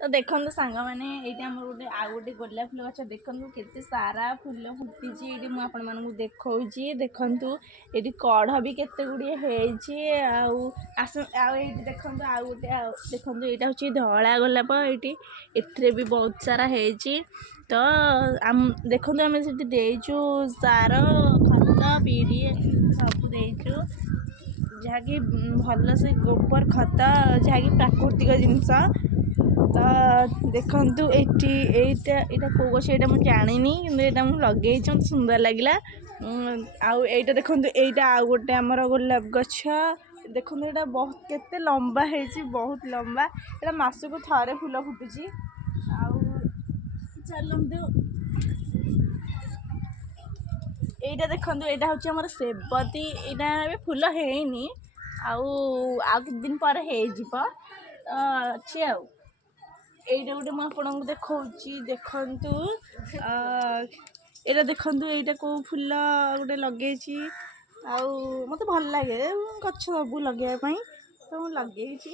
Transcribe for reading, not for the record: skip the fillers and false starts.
तो देखो सांग मैंने ये आम गोटे आउ गोटे गोलाप फुल गछ देखु केते सारा फुल फुटी ये मुझे देखा देखु ये कढ़ भी केते गुड़िए देखो आउ गोटे देखो यहाँ हूँ धला गोलाप ये भी बहुत सारा है तो आम देखो आम से देचु सार खत पीड़ी सब देचु जहाँकि भल से गोबर खत जहाँकि प्राकृतिक जिनस तो देखु यहाँ कौ गछ यहाँ मुझे जानी कि यहाँ मुझे लगे मत सुंदर लगे आउ यहाँ देखो यहाँ आउ गोटे आमर गोलाप गछ देखो यहाँ बहुत केते लंबा है बहुत लंबा यहाँ मासक थे फूल फुटुची आउ चलतु यहाँ देखो यहाँ हूँ आम सेबती यहाँ फूल हैनी आउ कि दिन पर हो अच्छे आउ এইটা গোটে ମୁଁ ଆପଣଙ୍କୁ ଦେଖାଉଛି ଦେଖନ୍ତୁ ଏଇଟା ଦେଖନ୍ତୁ ଏଇଟା କେଉଁ ଫୁଲ ଗୋଟେ ଲଗେଇଛି ଆଉ ମୋତେ ଭଲ ଲାଗେ ଗଛ ସବୁ ଲଗେଇବା ପାଇଁ ତ ମୁଁ ଲଗେଇଛି।